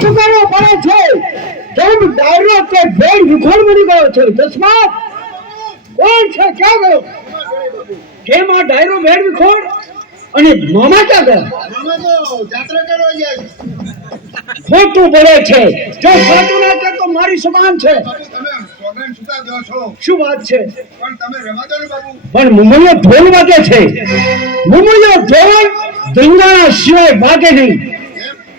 સુકારો પડે છે જેમ ડાયરો કે ભેડ વિખોડ બની ગયો છે દસમા કોણ છે ક્યાં ગયો કેમ આ ડાયરો ભેડ વિખોડ અને મામા ક્યાં ગયા મામા તો જાત્રા કરવા જાય ખોટું પડે છે જો સાચું ના કે તો મારી સમાન છે તમે સોગન સુતા દો છો શું વાત છે પણ તમે રમા દો ને બાબુ પણ મુંબઈનો ઢોલ વાગે છે મુંબઈનો ઢોલ ધંગાણા સિવાય વાગે નહીં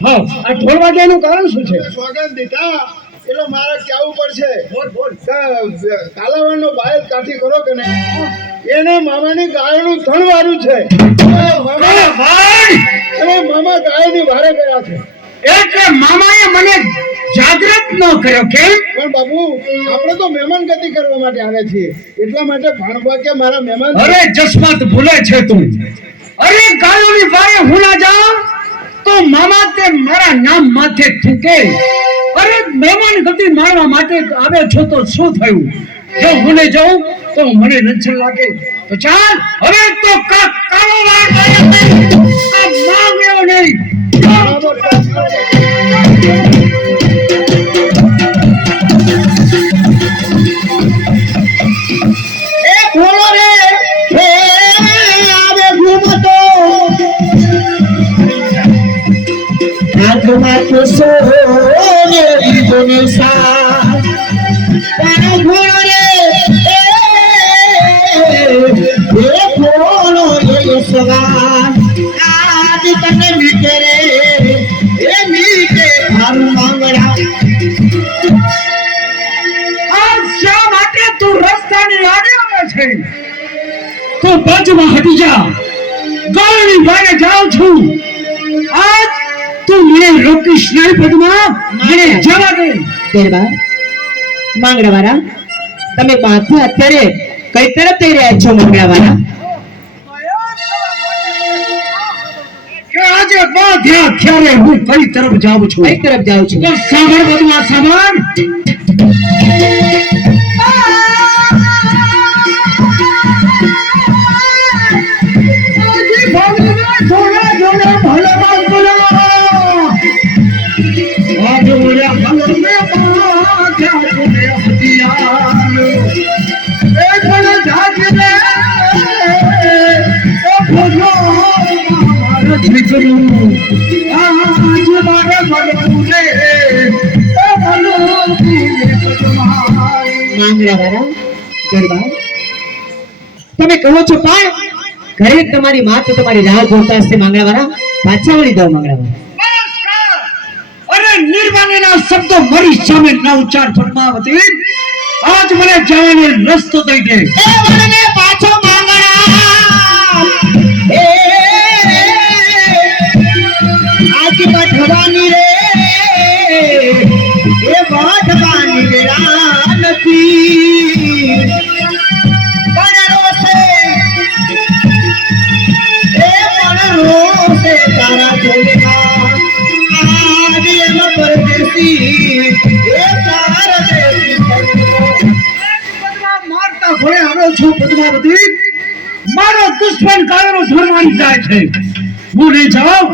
હા આ ઢોલ વાગ્યાનું કારણ શું છે સોગન દીધા એટલે મારે કેવું પડશે કાલાવડનો બાયલ કાઠી કરો કે નહીં એને મામાની ગાયનું ધણવારું છે મામા ગાયની વારે ગયા છે એટલે મામાએ મને જાગૃત ન કર્યો કેમ પણ બાબુ આપણે તો મહેમાન ગતિ કરવા માટે આવે છીએ એટલા માટે ભાણવા કે મારા મહેમાન અરે જસમત ભૂલે છે તું અરે ગાયોની વારે હું ના જાઉં તો મામા તે મારા નામ માથે થૂકે અરે મહેમાન ગતિ મારવા માટે આવે છો તો શું થયું જો હું ને જાઉં તો મને નંછન લાગે તો ચાલ હવે તો કાળો વાર માંગ્યો નહીં Mato sole Indonesia Panagore Polo Yesogan Adi tane mitere mite haru mangala આજ શા માટે તું રસ્તાની આડે આવે છે તો બાજુમાં હટી જા ગાયની વારે જાઉં છું આજ તું મને રોકીશ નહીં પદ્મા મને જવા દે દરબાર માંગડાવાળા તમે બાથા અત્યારે કઈ તરફ જઈ રહ્યા છો માંગડાવાળા કે આજે બાધ્યા ક્યારે હું કઈ તરફ જાઉં છું કઈ તરફ જાઉં છું તો સાંભળ પદ્મા સાંભળ તમે કહો છો પણ ઘરે તમારી માં તો તમારી રાહ જોતા હશે માંગણાવાળા પાછા વળી દો માંગણાવાળા અરે નિર્વાણના શબ્દો મારી સામે ના ઉચ્ચાર ફરમાવતી આજ મને જવાનો રસ્તો દઈ દે એ વળને પાછો માંગણા એ આજ બઠવાની રે એ બઠવાની રે નથી પણ રોસે તારા જોલેમાં આજ એમ પરદેશી એ તારા દેશી મારતા ભોળે આવ્યો છું પદ્માવતી મારો દુશ્મન કાયરો ધરવાણી જાય છે હું નહીં જાઉં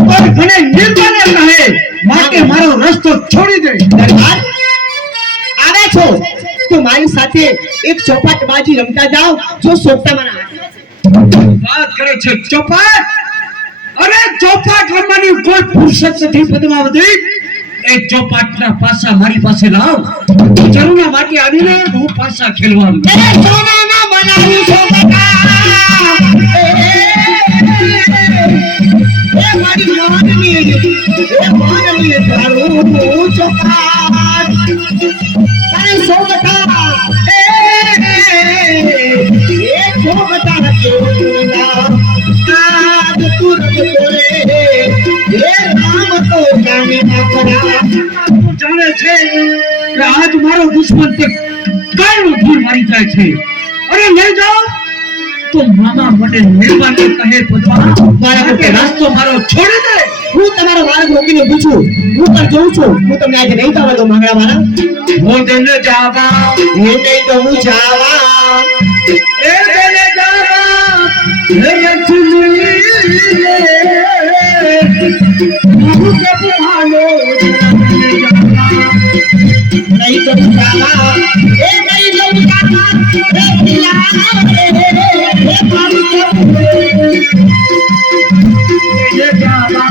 પણ મને નિર્માને કહે માટે મારો રસ્તો છોડી દે દરબાર આવે છો તો મારી સાથે એક ચોપાટ બાજી રમતા જાઓ જો સોપતા મને વાત કરે છે ચોપાટ અરે ચોપાટ રમવાની કોઈ ફુરસત નથી પદ્માવતી એ ચોપાટના પાસા મારી પાસે લાવ જરૂરના માટે આવીને હું પાસા ખેલવાનું એ સોનાના બનાવું ચોપાટા એ મારી માનની તારું ચોપાટ તારે સોગટા એ ચોગટા કેવલા આજ તુર બોલે એ રામ તો જાણે ના પડા જાણે છે કે આજ મારો દુશ્મન તે કાયનો ધૂળ મારી જાય છે અરે લઈ જાઓ તો મામા મને નિર્વાણ કહે પદ્મા મારા કે રસ્તો મારો છોડી દે હું તમારો માર્ગ રોકીને પૂછું હું પણ જોઉં છું હું તમને આજે નહીં જવા દઉં માંગણાવાળા હું તેને જાવા એ નહીં તો હું જાવા એ તેને જાવા હે ચુલી હું કે જાવા એ નહીં દઉં જાવા રે પિયા રે એ મારું કેવું ये जावा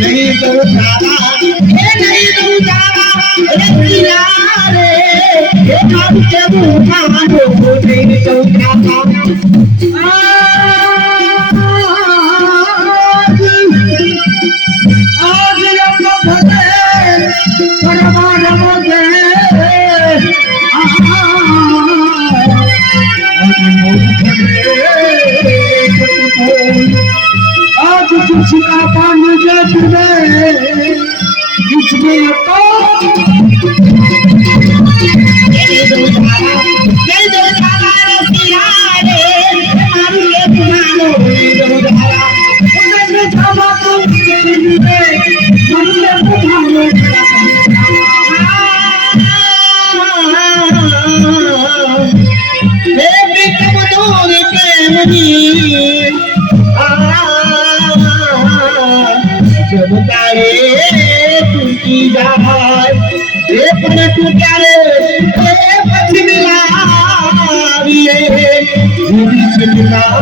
નહીં દઉં જાવા એ નહીં દઉં જાવા રે પિયા રે એ મારું કેવું માનો નહીં દઉં જાવા आज लोग भले परवान मोगे आज तुझ का पान जब इसमें तो નહીં દઉં જાવા રે પિયા રે એ મારું કેવું માનો નહીં દઉં જાવા मैं जावा तो तेरे लिए मन में बुझाने હે પ્રીતમ દૂર પ્રેમની જબ તારે તૂટી જાય એ પણ તૂટ્યા રે એ પછી મિલાવીએ ભૂલી ચૂકના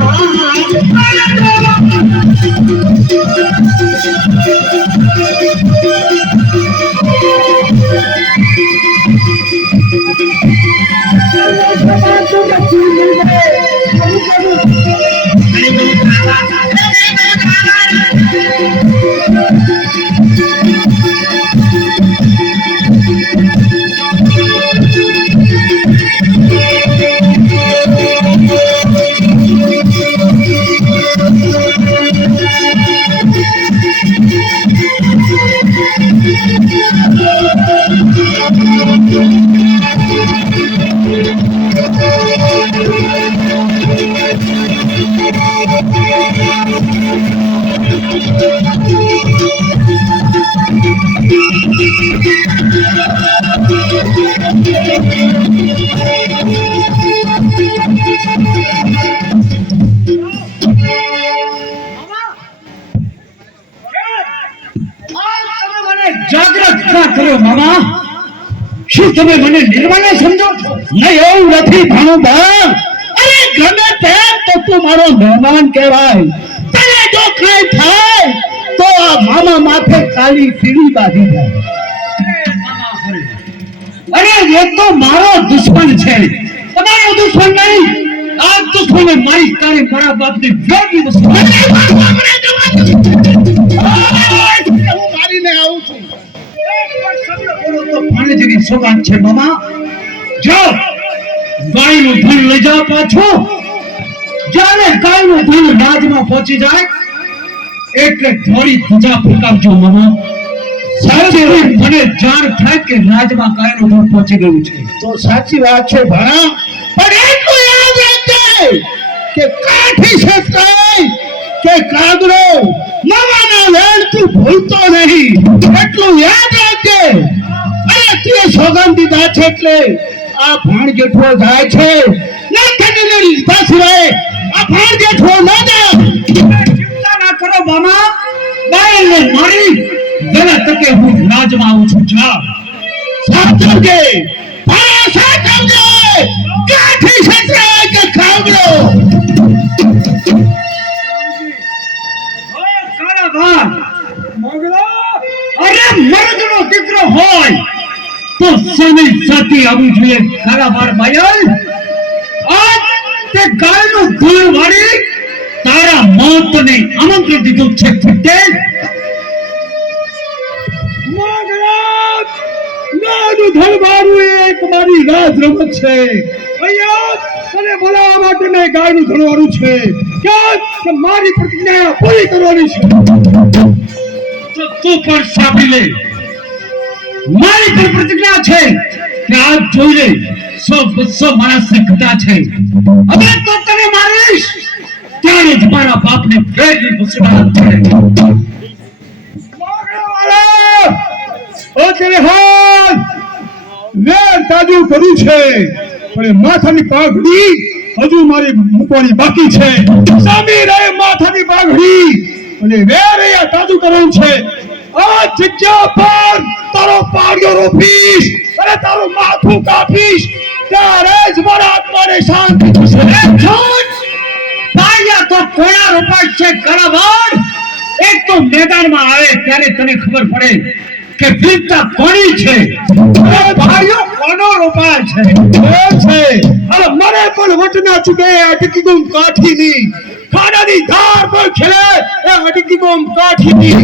જાગ્રત ના કરો મામા શું તમે મને નિર્વાણા સમજો છો નહીં એવું નથી ભાણુબા અરે ગમે તેમ તો તું મારો મહેમાન કહેવાય તને જો કઈ થાય તો આ મામા માથે કાલી પીળી બાંધી જાય અરે એ તો મારો દુશ્મન છે તમારો દુશ્મન નહીં આ દુશ્મને મારી તારી મારા બાપની વેગી દુશ્મન હું મારીને આવું છું પાણીજીની સોગાન છે મામા જો ગાયનું ધન લઈ જાઓ પાછો જ્યારે ગાયનું ધન રાજમાં પહોંચી જાય એટલે થોડી ધજા ફૂંકાવજો મામા સાચી મને જાણ થાય કે રાજમાં ગાયનું ધન પહોંચી ગયું છે તો સાચી વાત છે ભણા પણ એટલું યાદ રાખજે કે કાઠી શેઠાઈ કે કાગડો મામાના વેણ તું ભૂલતો નહીં એટલું યાદ રાખજે અરે તું સોગંદ દીધા છે એટલે આ ભાણ જેઠવો જાય છે ના તને લીધા સિવાય આ ભાણ જેઠવો ન જાય ચિંતા ના કરો મામા બાયલને મારી જેના તકે હું રાજમાં આવું છું જા સાચવજે ભાણા સાચવજે કાઠી શેઠાઈ કે કાગડો અરે મર્દનો દીકરો હોય તો સની સાથી આવવું જોઈએ કારાબાર બાયલ આજ તે ગાયનું ધૂળ વાળી તારા મોતને આમંત્રણ દીધું છે ફૂટે નાનું ધન મારું એક મારી રાજ રમત છે અહીંયા તને બોલાવવા માટે મેં ગાયનું ધણવાળું છે કે મારી પ્રતિજ્ઞા પૂરી કરવાની છે તો તું પણ સાંભળી લે મારી પણ પ્રતિજ્ઞા છે કે આજ જોઈ લે 100-200 માણસની કથા છે હવે તો તને મારીશ ત્યારે જ મારા બાપને ફેરવી મુસલમાન પડે ઓ તેરે હાથ વેર તાજુ કર્યું છે પણ એ માથાની પાઘડી હજુ મારી મૂકવાની બાકી છે. સામી રહે માથાની પાઘડી અને વેરે આ તાજુ કરવું છે. આ જગ્યા પર તારો પાડ્યો રોપીશ અને તારું માથું કાપીશ, ત્યારે જ મારા આત્માને શાંતિ થશે. છોડ પાયા તો કોણા રોપાય છે કળાવાડ. એક તો મેદાનમાં આવે ત્યારે તને ખબર પડે કે વીરતા કોની છે. અરે ભાઈઓ, કોનો રોપાય છે? એ છે અરે મને પણ વટના ચૂકે અટકી ગુમ કાઠીની, ખાડાની ધાર પર ખેલે એ અટકી ગુમ કાઠીની,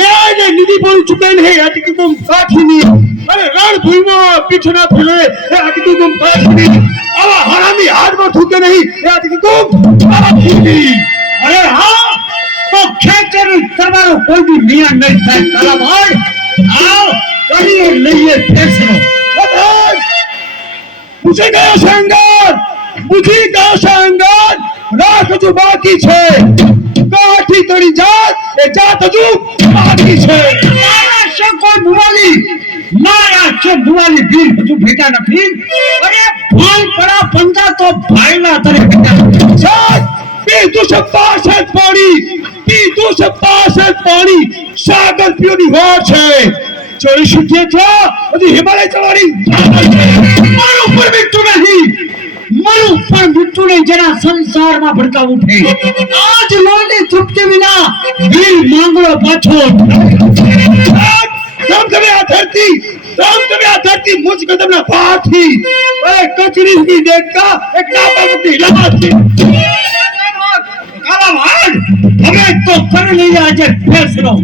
ને નિધિ પણ ચૂકે નહીં અટકી ગુમ કાઠીની, અરે રણભૂમિમાં પીઠના ફેલે એ અટકી ગુમ કાઠીની, આવા હરામી હાથમાં થૂકે નહીં એ અટકી ગુમ કાઠીની. અરે હા, તો ખેંચેલું તમારો કોઈ બી નિયમ નહીં થાય કળાવાડ. આવ કરીએ લઈએ ફેસલો. પૂછી ગયો છે અંગદ, પૂછી ગયો છે અંગદ, રાખ હજુ બાકી છે. કાઠી તળી જાત એ જાત હજુ બાકી છે. મારા છે કોઈ ભુવાલી, મારા છે ભુવાલી વીર હજુ ભેટા નથી. અરે ભાઈ પડા પંજા તો ભાઈના તરે ભેટા નથી. સાત પીધું છે 65 પાણી, પીધું છે 65 પાણી, સાગર પીઓની વાર છે. ચોરી શીખીએ છો હજી હિમાલય ચડવાની મારું ઉપર મીઠું નહીં, મારું પણ મીઠું નહીં જેના સંસારમાં ભડકા ઉઠે. આજ લોની તૃપ્તિ વિના વીર માંગડો પાછો. રામ તમે આ ધરતી, રામ તમે આ ધરતી મુझ કદમના ભાથી એ કચરી ની દેખતા એક નાપા મુક્તિ લગાતી. કળાવાડ હવે તો કરી લઈએ આજે ફેસલો.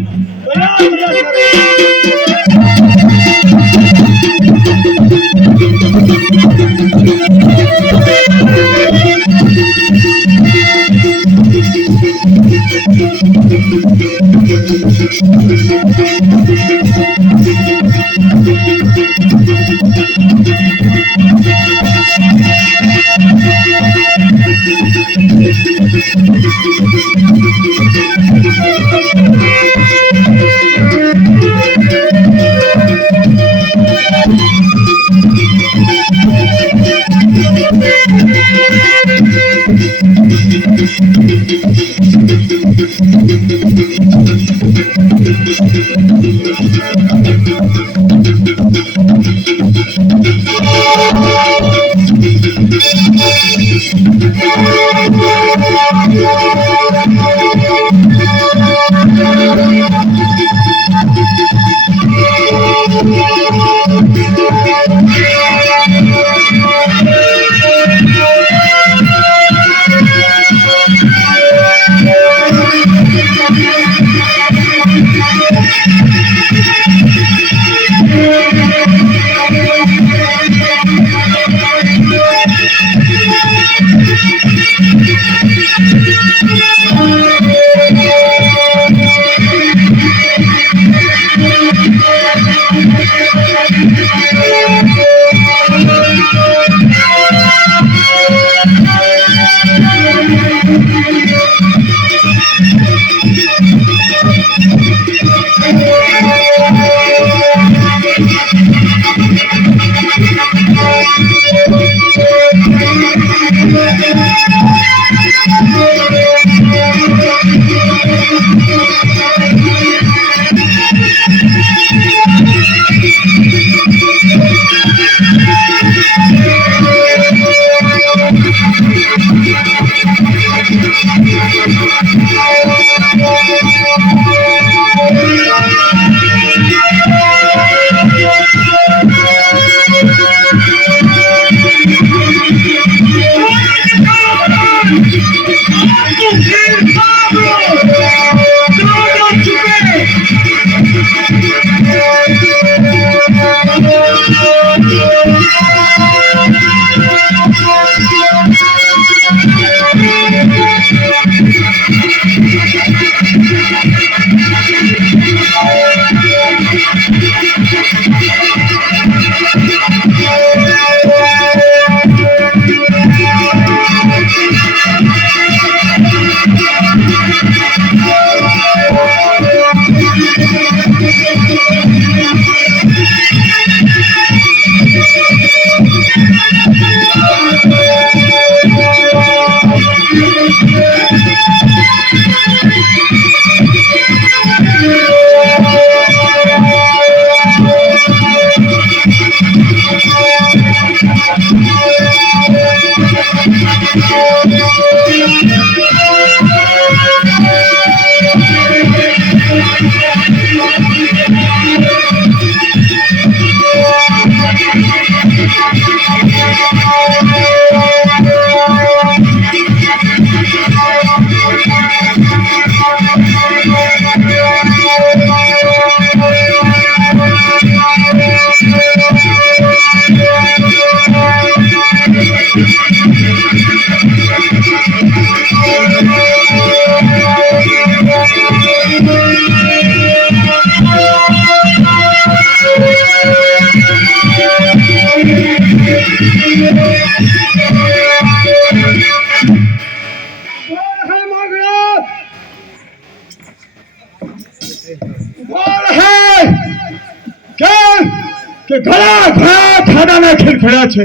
કે ઘણા ઘણા ખાડાના ખેલખડા છે,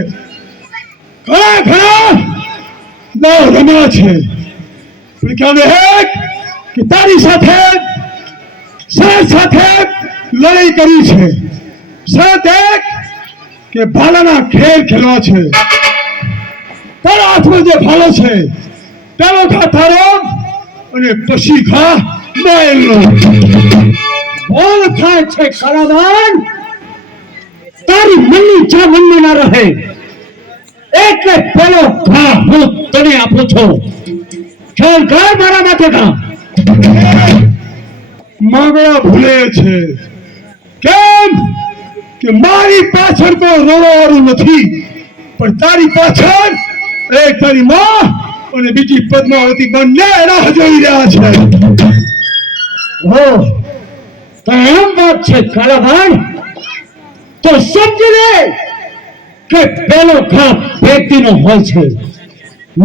ઘણા ઘણા દાવ રમ્યા છે, પણ ક્યાં કે તારી સાથે શહેર સાથે લડાઈ કરી છે, સાથ એક કે ભાલાના ખેલ ખેલવા છે. તારા હાથમાં જે ભાલો છે પેલો ઘા તારો અને પછી ઘા બેલનો. બોલ થાય છે કલાવાન, તારી મનની ઈચ્છા મનમાં ના રહે એટલે પેલો ઘા હું તને આપું છું. ચાલ કર મારા માથે ઘા. માગણા ભૂલે છે કેમ કે મારી પાછળ તો રોવાવાળું નથી, પણ તારી પાછળ એક તારી માં અને બીજી પદ્માવતી બંને રાહ જોઈ રહ્યા છે. હો તો એમ વાત છે કલાવાન, તો સમજી લે કે પેલો ઘા વ્યક્તિનો હોય છે.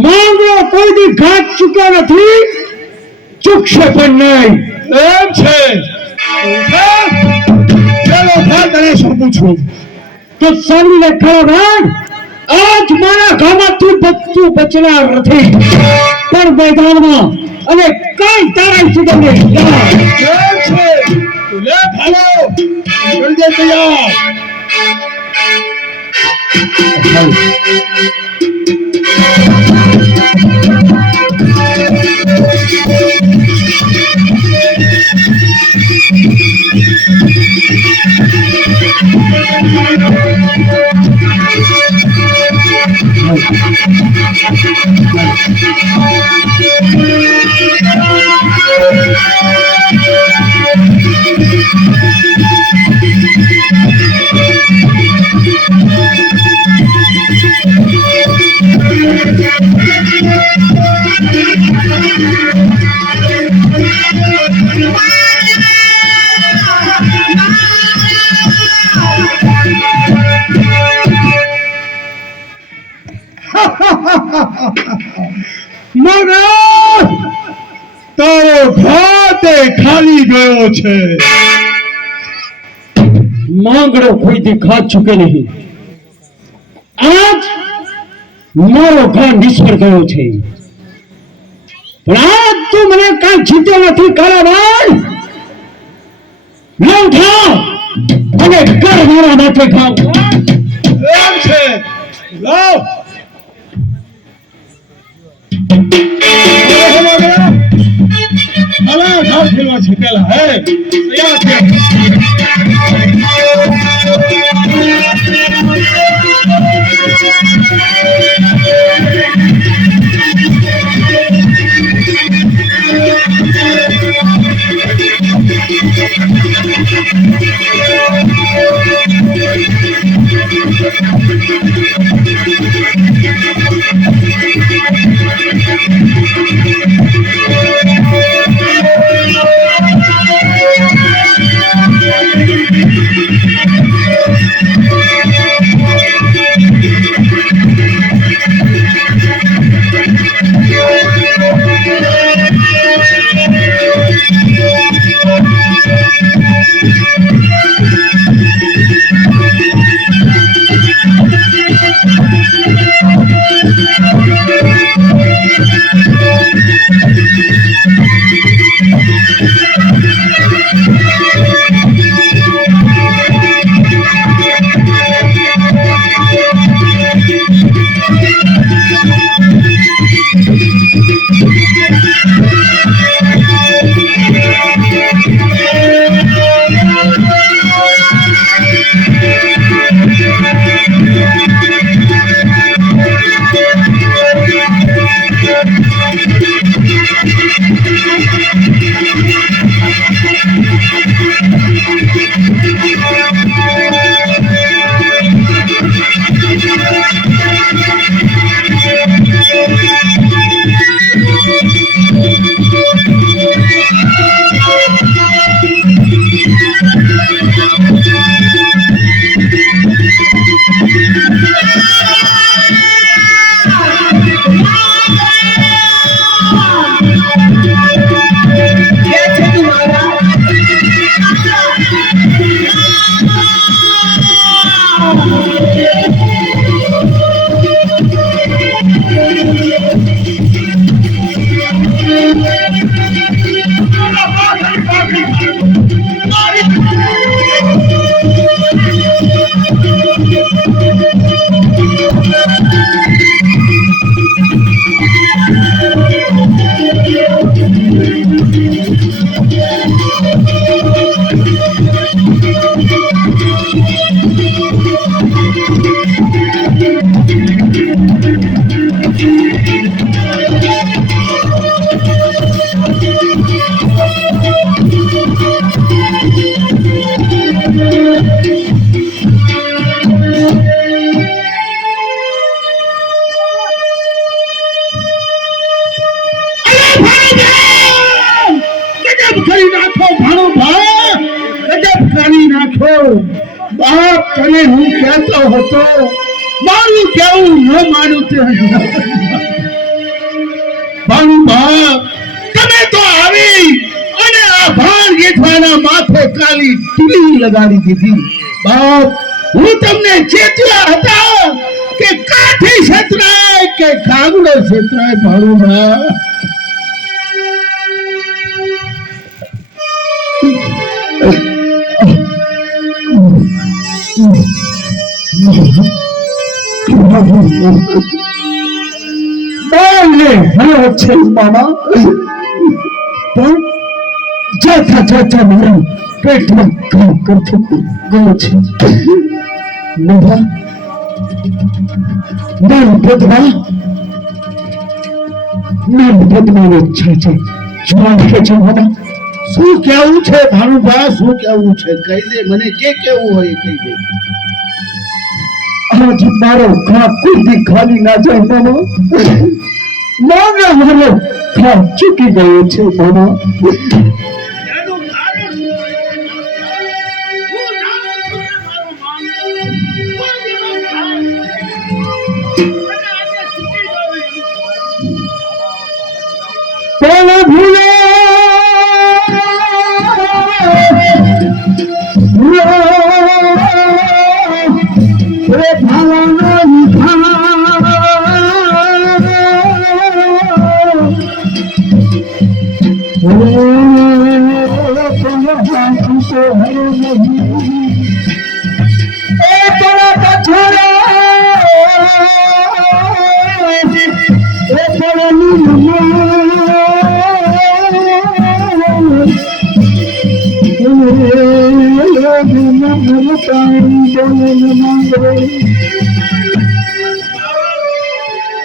માંગડો કોઈ દી ઘાટ ચૂક્યો નથી, ચૂકશે પણ નહીં. એમ છે પેલો ઘા તને સોંપું છું. તો સાંભળી લે કલાવાન, આજ મારા ઘામાંથી તું બચનાર નથી, પણ મેદાનમાં અને કઈ તારા સુધી નહીં. એમ છે તો લે ભાલો કરી દે તૈયાર. મગર તારો ઘાતે ખાલી ગયો છે. માંગડો કોઈ દી ઘા ચૂકે નહીં. આજ મારો ઘા નિષ્ફળ ગયો છે, પણ આજ તું મને કાંઈ જીત્યો નથી કલાવાન. લઉં થાવ અને કર મારા માથે ઘા. એમ છે લાવ. ઘા ખેલવા છે પેલા હે તૈયાર છે. બાપ તને હું કહેતો હતો મારું કેવું ન માનું તે ભાનુભા તમે તો આવી અને આ ભાણ ગેઠવાના માથે કાલી ટીલી લગાડી દીધી બાપ હું તમને ચેત્યા હતા કે કાઠી છેતરાય કે કાગડો છેતરાય ભાનુભા મામા પણ જાતા જાતા મારા પેટમાં કામ કરતો ગયો છે નભા નામ બદલાવ ઈચ્છા છે જવાન કે છે મામા શું કેવું છે ભાનુભા શું કેવું છે કહી દે મને જે કેવું હોય એ કહી દે આજ મારો ઘા કોઈ દી ખાલી ના જાય મામા મારો ઘા ચૂકી ગયો છે મામા પેલા ભૂલે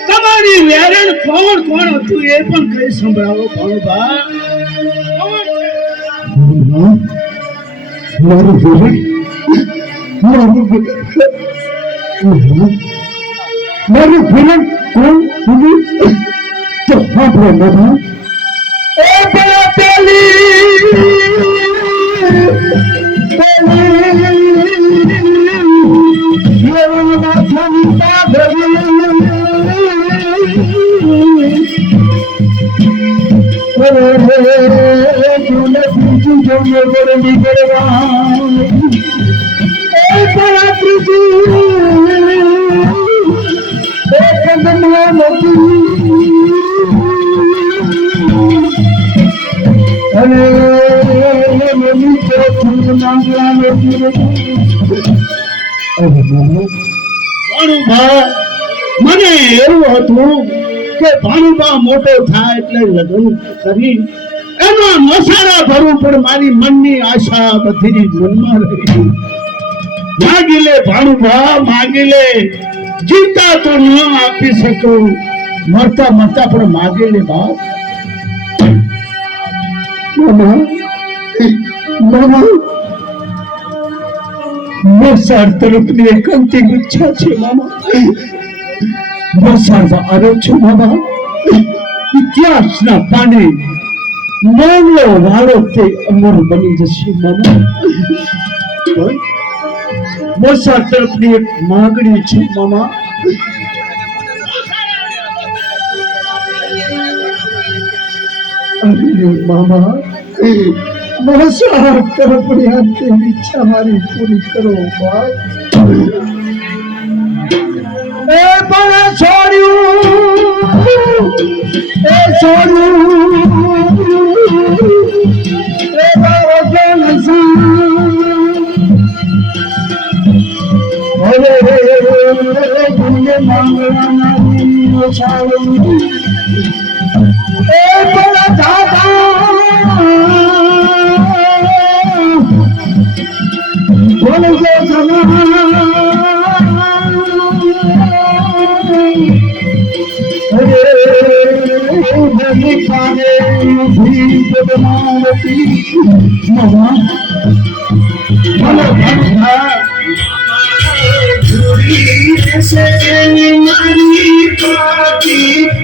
તમારી વેરણ કોણ કોણ હતું એ પણ કઈ સંભળાવો ભાનુભા મારું વેરણ કોણ હતું તો સાંભળો નભા એ પેલા મને એવું હતું કે ભાનુભા મોટો થાય એટલે લગ્ન કરી એમાં મસાલા ભરવું પણ મારી મનની આશા બધી મનમાં રહી માગી લે ભાનુભા માગી લે જીવતા તો ન આપી શકું મરતા મરતા પણ માગી લે બાપ મામા મામા મોસાળ તરફની એક અંતિમ ઈચ્છા છે મામા મોસાળમાં આવ્યો છું મામા ઇતિહાસના પાને મામલો વાળો તે અમર બની જશે મામા મોસાળ તરફની એક માંગણી છે મામા મામા મોસાળ તરફની અંતિમ ઈચ્છા મારી પૂરી કરો બાપ એ પણ છોડ્યું એ છોડ્યું એ બારો હવે પુણ્ય માંગવાના મોસાળ એ પણ દાદા બોલ જે મારી પાટી